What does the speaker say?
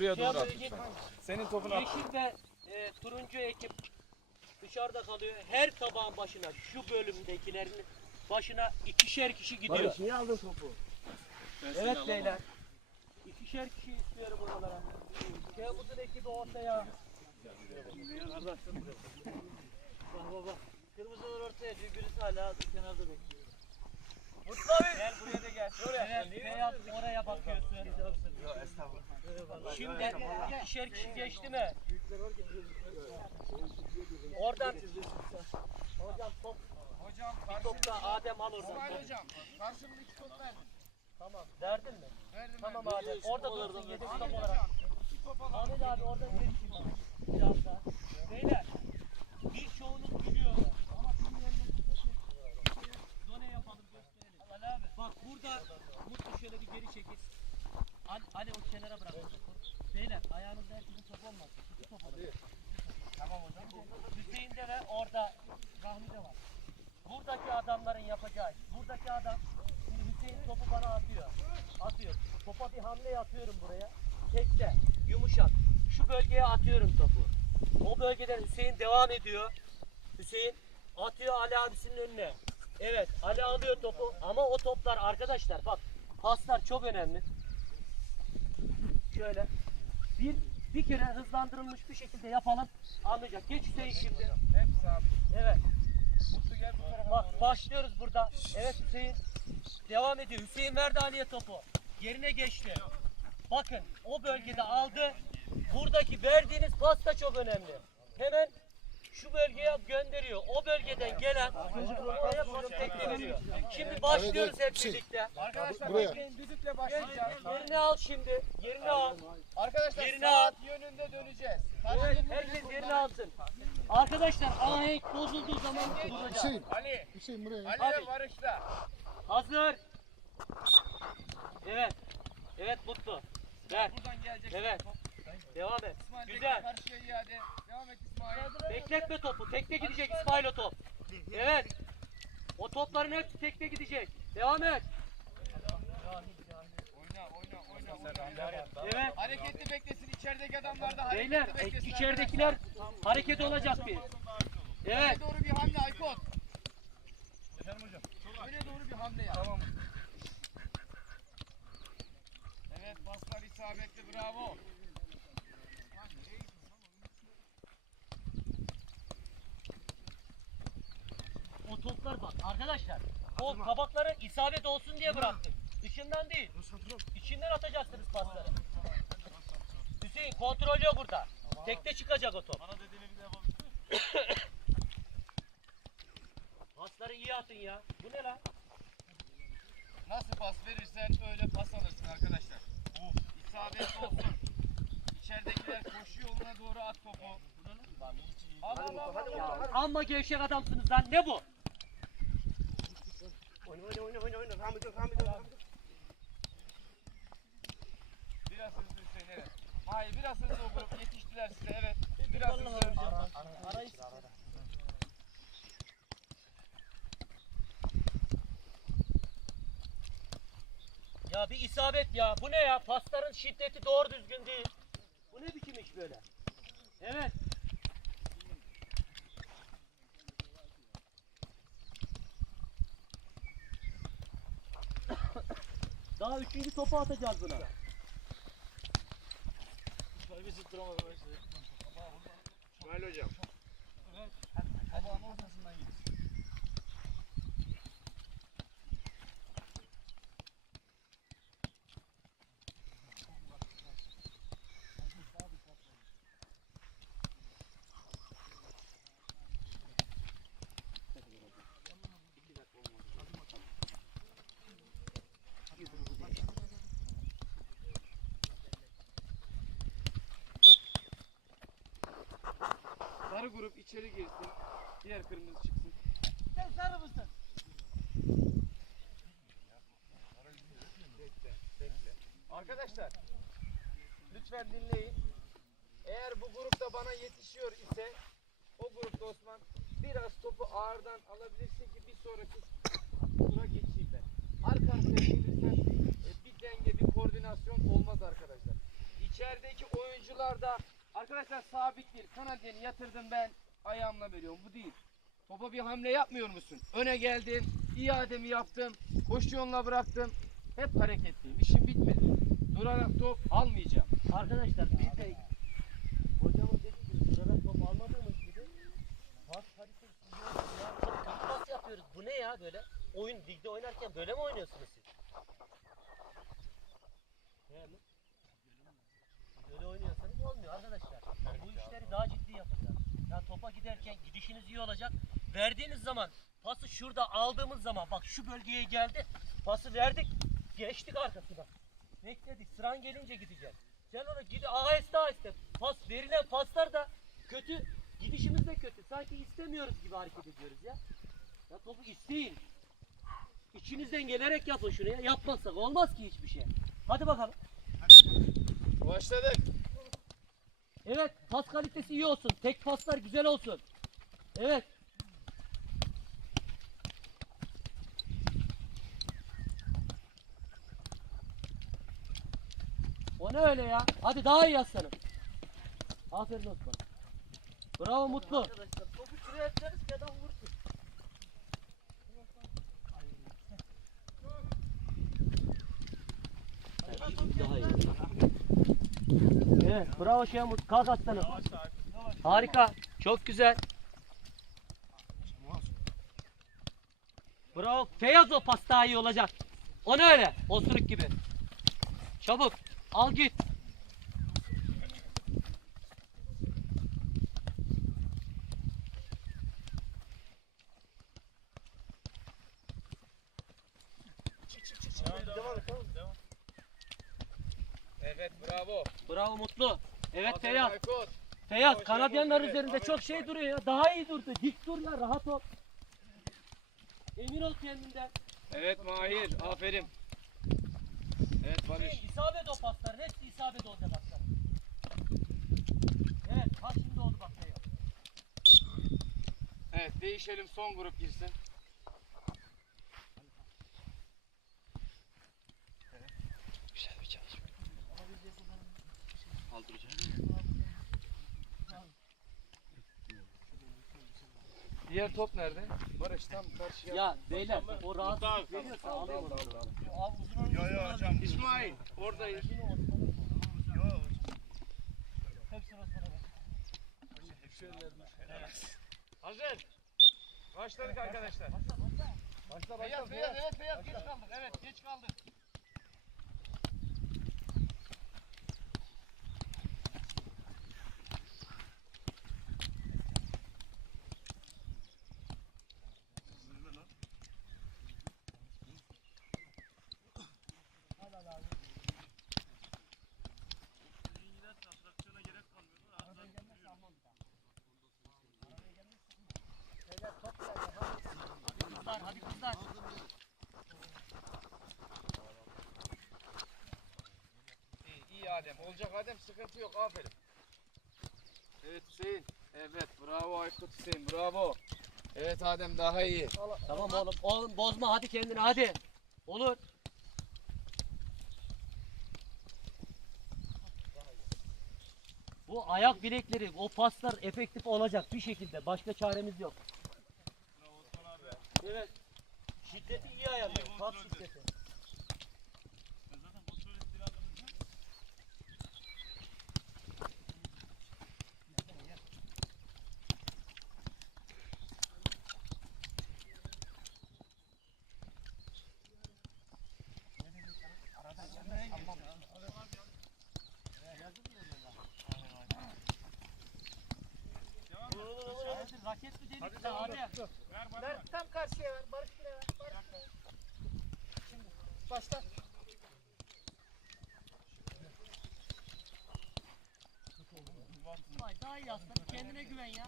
Buraya Şey doğru at. Senin topunu at. Yeşil ve e, turuncu ekip dışarıda kalıyor. Her tabağın başına şu bölümdekilerin başına ikişer kişi gidiyor. niye aldın topu? Evet beyler. İkişer kişi istiyorum oralara. Temmuz'un ekibi ortaya. Bak bak bak. Kırmızılar ortaya, birisi hala kenarda bekliyor. Mustafa! Gel buraya da gel. Evet, beyaz oraya bakıyorsun. Şimdi ikişer kişi geçti mi? Oradan Hocam top Hocam bir top da Adem al oradan. hocam. Karşımda iki top verdim. Tamam. Verdin mi? Verdim Tamam Adem. Orada dursun yedek top olarak. Ahmet abi orada bir. Biraz. Beyler. Birçoğunuz biliyor. Ama Zone yapalım gösterelim. Ali abi. Bak burada Mutlu şöyle bir geri çekil. Ali, Ali o kenara bırak o topu. Beyler ayağınızda herkesin top olmaz. İki top olur. Tamam hocam. Hüseyin'de ve orada Rahmi'de var. Buradaki adamların yapacağı iş. Buradaki adam şimdi Hüseyin topu bana atıyor. Atıyor. Topa bir hamle atıyorum buraya. Tekte, yumuşak. Şu bölgeye atıyorum topu. O bölgeden Hüseyin devam ediyor. Hüseyin atıyor Ali abisinin önüne. Evet Ali alıyor topu ama o toplar arkadaşlar bak paslar çok önemli. Şöyle bir bir kere hızlandırılmış bir şekilde yapalım anlayacak. Geç Hüseyin şimdi. Hep sabit. Evet. Mutlu gel bu tarafa. Bak başlıyoruz burada. Evet Hüseyin. Devam ediyor. Hüseyin verdi Ali'ye topu. Yerine geçti. Bakın o bölgede aldı. Buradaki verdiğiniz pas da çok önemli. Hemen şu bölgeye gönderiyor. O bölgeden gelen oraya pası tekne veriyor. Şimdi başlıyoruz hep birlikte. Arkadaşlar Buraya. düdükle başlayacağız. Yerini al şimdi. Yerini al. Arkadaşlar Yerine saat yönünde döneceğiz. Evet, herkes yerini alsın. Arkadaşlar ahenk bozulduğu zaman duracak. Hüseyin, Ali. Hüseyin buraya. Ali Hadi. ve Barış'la. Hazır. Evet. Evet Mutlu. Ver. Buradan gelecek. Evet. Devam et. İsmail Güzel. Karşıya iade. Devam et İsmail. Bekletme topu. Tekte gidecek İsmail o top. Evet. O topların hepsi tekte gidecek. Devam et. Oyna oyna oyna. oyna. Evet. Hareketli beklesin. içerideki adamlar da hareketli Beyler e, beklesin. içeridekiler hareket olacak bir. Evet. Öne doğru bir hamle Aykut. Efendim hocam. Öne doğru bir hamle yap. Tamam. Evet paslar isabetli bravo. O toplar bak arkadaşlar. O kabakları isabet olsun diye bıraktık. Dışından değil. İçinden atacaksınız pasları. Hüseyin kontrol yok burada. Tekte çıkacak o top. Bana dediğini bir daha Pasları iyi atın ya. Bu ne lan? Nasıl pas verirsen öyle pas alırsın arkadaşlar. İsabet olsun. İçeridekiler koşu yoluna doğru at topu. Amma gevşek adamsınız lan. Ne bu? Biraz hızlı Hüseyin evet. Hayır biraz hızlı o grup yetiştiler size evet. Biraz hızlı. Ya bir isabet ya. Bu ne ya? Pasların şiddeti doğru düzgün değil. Bu ne biçim iş böyle? Evet. Daha üçüncü topu atacağız buna. İsmail hocam. Tabağın ortasından git. Grup içeri girsin. Diğer kırmızı çıksın. Sen sarı mısın? Arkadaşlar lütfen dinleyin. Eğer bu grupta bana yetişiyor ise o grupta Osman biraz topu ağırdan alabilirsin ki bir sonraki tura geçeyim ben. Arka arkaya gelirsen e, bir denge bir koordinasyon olmaz arkadaşlar. içerideki oyuncular da arkadaşlar sabit değil. Kanadını yatırdım ben ayağımla veriyorum. Bu değil. Topa bir hamle yapmıyor musun? Öne geldin, iademi yaptım, koşu yoluna bıraktım. Hep hareketliyim. İşim bitmedi. Durarak top almayacağım. Arkadaşlar biz de hocamın dediği gibi sıradan top almadığımız gibi. Çok kötü pas yapıyoruz. Bu ne ya böyle? Oyun ligde oynarken böyle mi oynuyorsunuz siz? He mi? Böyle oynuyorsanız olmuyor arkadaşlar. Bu işleri daha ciddi yapacağız. Ya topa giderken gidişiniz iyi olacak. Verdiğiniz zaman pası şurada aldığımız zaman bak şu bölgeye geldi. Pası verdik. Geçtik arkasına. Bekledik. Sıran gelince gideceğiz. Sen ona gidi aheste aheste. Pas verilen paslar da kötü. Gidişimiz de kötü. Sanki istemiyoruz gibi hareket ediyoruz ya. Ya topu isteyin. İçinizden gelerek yapın şunu ya. Yapmazsak olmaz ki hiçbir şey. Hadi bakalım. Başladık. Evet pas kalitesi iyi olsun. Tek paslar güzel olsun. Evet. O ne öyle ya? Hadi daha iyi aslanım. Aferin Osman. Bravo Mutlu. Arkadaşlar topu şuraya atacaksınız ki adam vursun. Daha iyi. Bravo Şemut. Kalk aslanım. Harika. Çok güzel. Bravo. Feyyaz o pas daha iyi olacak. O ne öyle? Osuruk gibi. Çabuk. Al git. Evet bravo. Bravo Mutlu. Evet Feyyaz. Feyyaz Kanadyanlar üzerinde çok şey duruyor ya. Daha iyi durdu. Dik dur ya. Rahat ol. Emin ol kendinden. Evet Mahir. Aferin. Evet Barış. Şey, isabet o pasların. Hepsi isabet olacak paslar. Evet. Ha şimdi oldu bak Feyyaz. Evet değişelim son grup girsin. Güzel bir çalışma. Diğer top nerede? Barış tam karşıya. Ya beyler o rahatsızlık veriyorsa alayım onu. Yo yo hocam. İsmail oradayız. Hazır. Başladık arkadaşlar. Başla Beyaz beyaz evet beyaz geç kaldık evet geç kaldık. Kızlar hadi kızlar. İyi, iyi Adem. Olacak Adem sıkıntı yok aferin. Evet Hüseyin. Evet bravo Aykut Hüseyin bravo. Evet Adem daha iyi. Tamam oğlum. Oğlum bozma hadi kendini hadi. Olur. Bu ayak bilekleri, o paslar efektif olacak bir şekilde. Başka çaremiz yok. Evet. Şiddeti iyi ayarlayın. Pas şiddeti. Raket mi dedik de hadi. Ver tam karşıya ver. Barış buraya ver. Barış. Şimdi başla. Daha iyi aslan. Kendine güven ya.